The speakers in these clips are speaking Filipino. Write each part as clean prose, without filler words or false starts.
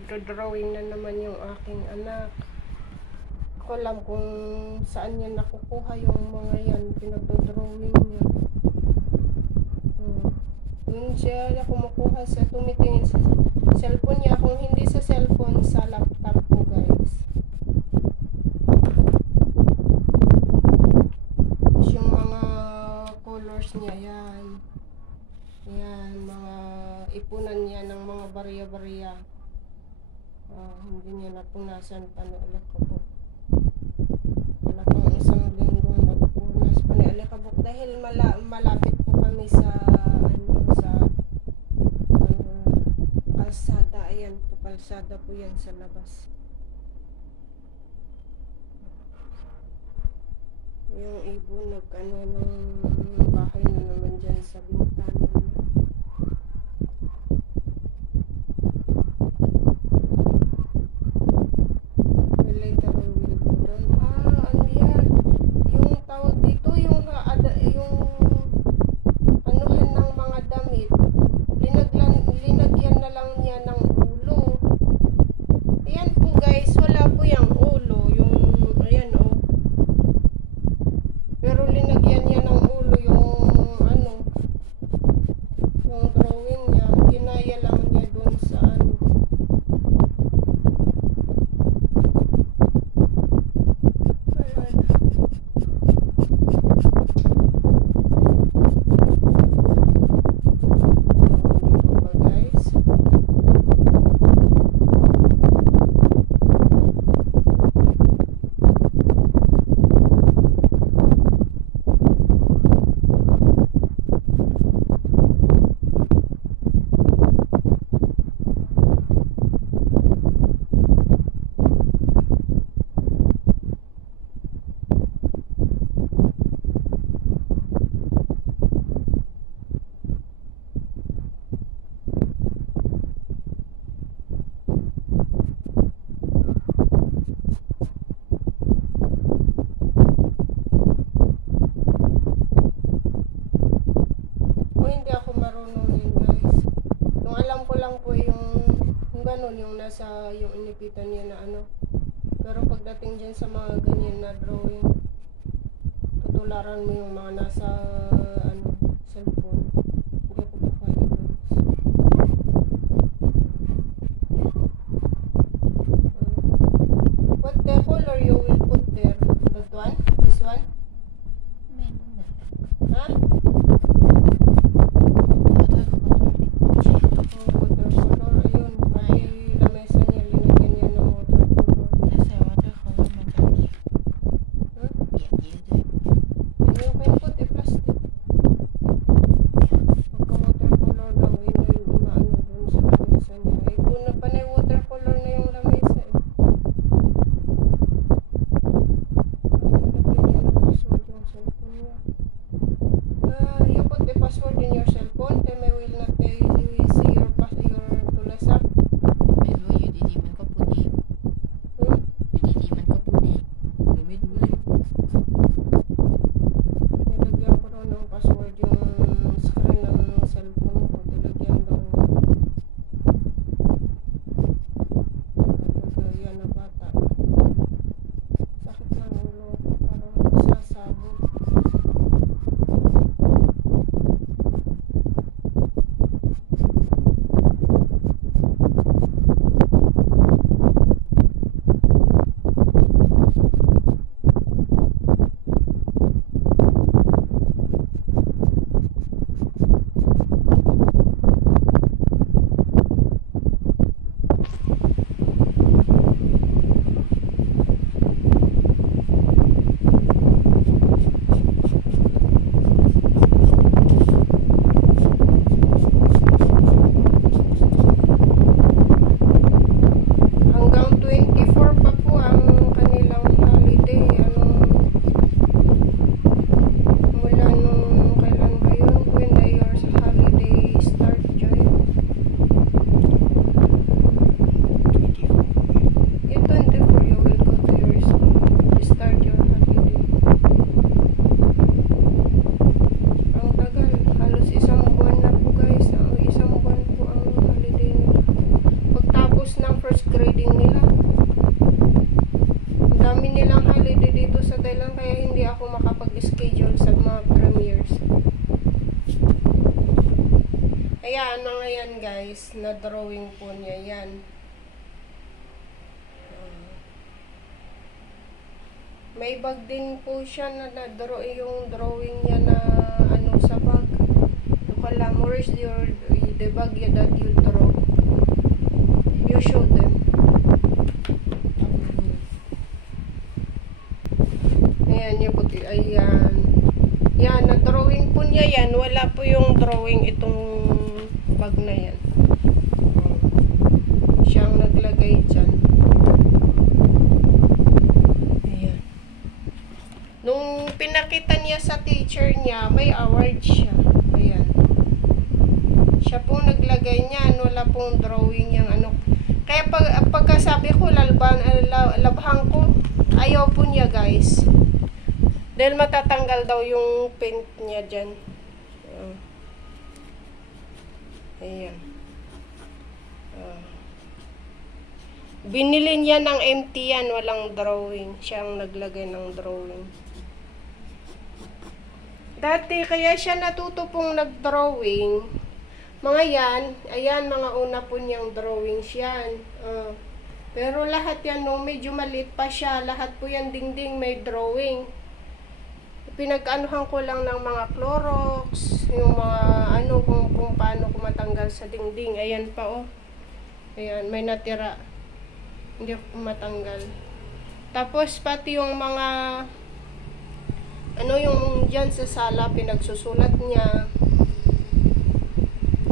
Nagdo-drawing na naman yung aking anak. Ako alam kung saan niya nakukuha yung mga yan. Pinagdo-drawing niya. Doon siya kumukuha sa tumitingin sa cellphone niya. Kung hindi sa cellphone, sa laptop ko guys. Tapos yung mga colors niya yan. Yan, mga ipunan niya ng mga barya-barya. Hindi niya napunasan pa ni Alikabok. Wala pang isang linggong nagpunas pa ni Alikabok dahil malapit po kami sa kalsada. Ayan po, kalsada po yan sa labas. Yung ibon nag-ano ng bahay na naman dyan sa bintana niya. Yung nasa yung inipitan niya na ano, pero pagdating dyan sa mga ganyan na drawing, tutularan mo yung mga nasa ano, cellphone. Hindi ako bukaya guys. What the color you will put there? That one? This one? Ha? grading nila. Ang dami nilang holiday dito sa Thailand, kaya hindi ako makapag-schedule sa mga premieres. Ayan, mga yan guys, na drawing po niya yan. May bag din po siya na yung drawing niya na ano sa bag. Kala mo, where's the bag that you draw? You show them. Ayan, yung puti. Ayan. Yan, na drawing po niya yan. Wala po yung drawing itong bag na yan. Siyang naglagay dyan. Nung pinakita niya sa teacher niya, may award siya. Ayan. Siya pong naglagay niyan. Wala pong drawing yung ano. Kaya pagkasabi ko, labhan ko, ayaw po niya guys. Dahil matatanggal daw yung paint niya dyan. Ayan. Binili niya ng empty yan. Walang drawing. Siyang naglagay ng drawing. Dati, kaya siya natuto pong nag-drawing. Mga yan, ayan, mga una po niyang drawings yan. Pero lahat yan, no, medyo maliit pa siya. Lahat po yan, dingding, may drawing. Pinag-anuhan ko lang ng mga Clorox, yung mga, ano, kung paano ko matanggal sa dingding. Ayan pa, oh. Ayan, may natira. Hindi ko matanggal. Tapos, pati yung mga ano yung dyan sa sala, pinagsusulat niya.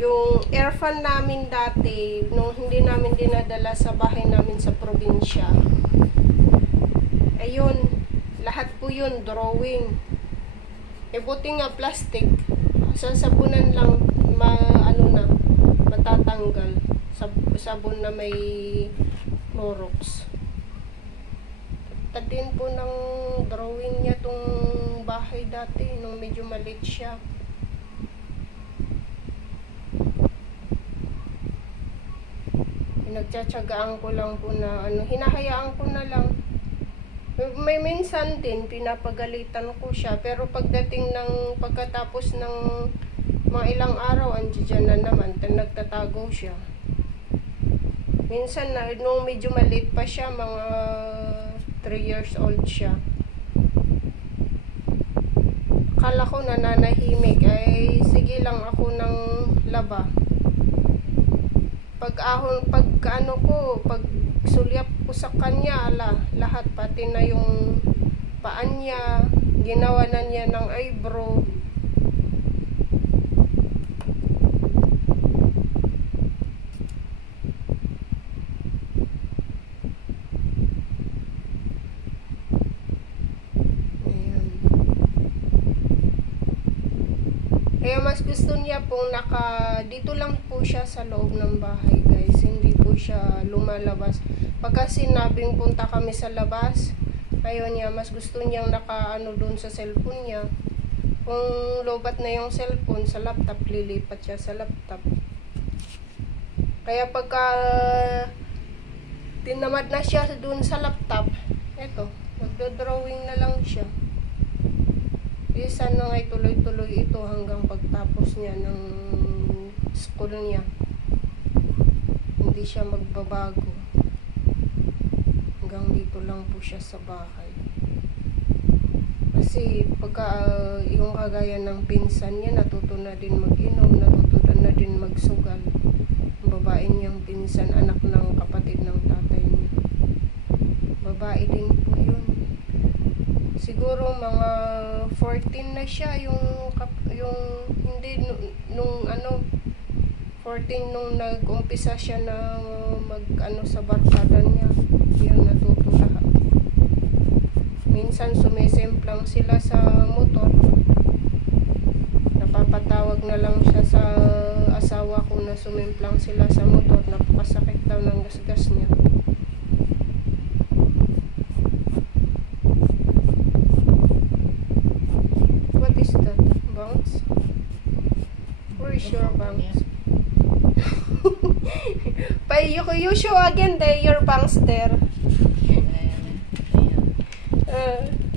Yung air fan namin dati, nung hindi namin dinadala sa bahay namin sa probinsya. Ayun, lahat po yun, drawing. E buti nga plastic. Sasabunan lang, matatanggal. Sabon na may Clorox. Tatin po ng drawing niya tong bahay dati nung medyo maliit siya. Pinagtsatsagaan ko lang po na ano, hinahayaan ko na lang. May minsan din pinapagalitan ko siya, pero pagdating ng pagkatapos ng mga ilang araw, andiyan na naman, nagtatago siya. Minsan na nung medyo maliit pa siya, mga 3 years old siya. Akala ko nananahimik, ay sige lang ako ng laba. Pag sulyap ko sa kanya, lahat, pati na yung paan niya, ginawa na niya ng eyebrow. Kaya mas gusto niya pong dito lang po siya sa loob ng bahay guys. Hindi po siya lumalabas. Pagka sinabing punta kami sa labas, ayaw niya, mas gusto niyang doon sa cellphone niya. Kung lobat na yung cellphone sa laptop, lilipat siya sa laptop. Kaya pagka tinamad na siya doon sa laptop, eto, magdodrawing na lang siya. Sana nga tuloy-tuloy ito hanggang pagtapos niya ng school niya. Hindi siya magbabago. Hanggang dito lang po siya sa bahay. Kasi pagka yung kagaya ng pinsan niya, natuto na din mag-inom, natuto na din magsugal. Ang babae niyang pinsan, anak ng kapatid ng tatay niya. Babae din po yun. Siguro mga 14 na siya yung hindi nung 14 nung nag-umpisa siya na sa barkada niya. Yun, natuto lahat. Minsan sumisemplang sila sa motor. Napapatawag na lang siya sa asawa ko na sumimplang sila sa motor. Napakasakit daw ng gasgas niya. Where is your bangs? you show again your bangs there.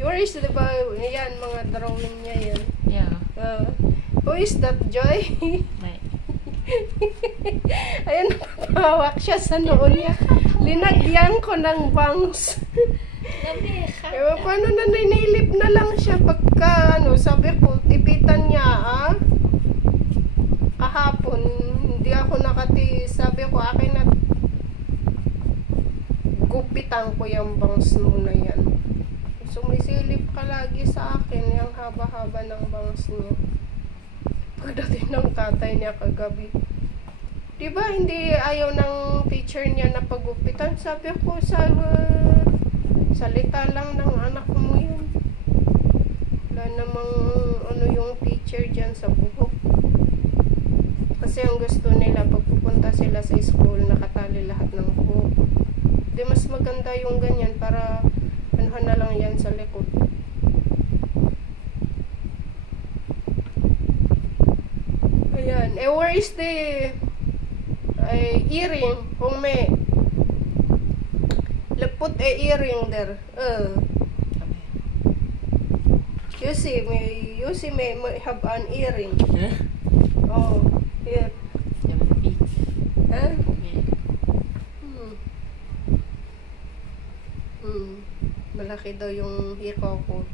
Where is the yan, mga drawing niya yan. Yeah. Who is that, Joy? Right. Ayan, hawak siya sa noon niya. Linagyan ko ng bangs. Ewan, paano na nainilip na lang siya pagka, sabi ko, tipitan niya, kahapon, hindi ako nakatiis. Sabi ko, akin na, gupitan ko yung bangs mo na yan. Sumisilip ka lagi sa akin, yung haba-haba ng bangs niya. Pagdating ng tatay niya kagabi. Diba, hindi ayaw ng teacher niya na pagupitan? Sabi ko, salita lang ng anak mo yun. Wala namang yung teacher dyan sa buhok. Kasi ang gusto nila, pag pupunta sila sa school, nakatali lahat ng buhok. Di mas maganda yung ganyan para na lang yan sa likod. Ayan. Where is the earring? Kung may put a earring there. You see, may have an earring. Huh? Oh, here. Huh? Malaki daw yung hikaw ko.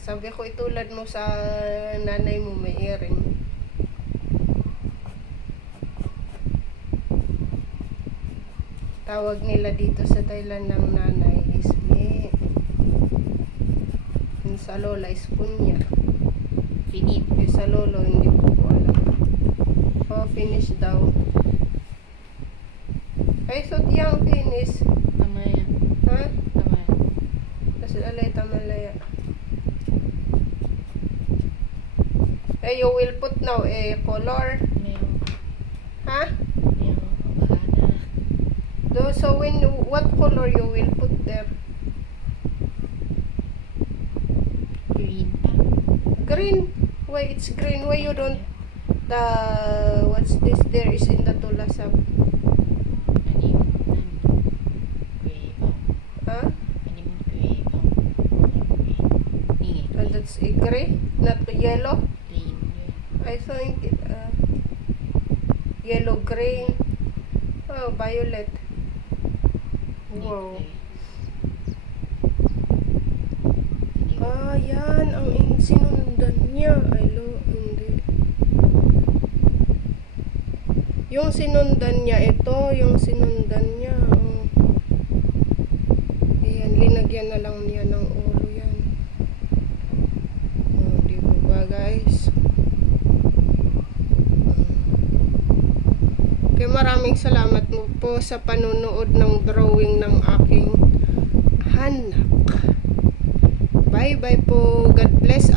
Sabi ko, itulad mo sa nanay mo, may earring. Tawag nila dito sa Thailand ng nanay is me. Yung sa lola is punya. Finit. Yung sa lolo, hindi ko alam. Oh, finish daw. Ay, so diyang finish. Tama yan. Ha? Tama yan. Kasi alay tamalaya. You will put now a color. Meron. Ha? Meron. Baka na. So what color you will put there? Green pa. Green. Why it's green? Why you don't what's this there is in the tulasab? Ano yung gray pa? Ha? Ano yung gray pa? Green. And that's a gray, not yellow. Green yun. I think it yellow gray. Oh, violet. Wow. Yan ang sinundan niya. Hindi. Yung sinundan niya, ito, yung sinundan niya. Ayan, linagyan na lang niya ng ulo yan. Di ba guys? Okay, maraming salamat po sa panunood ng drawing ng aking anak. Bye bye po. God bless.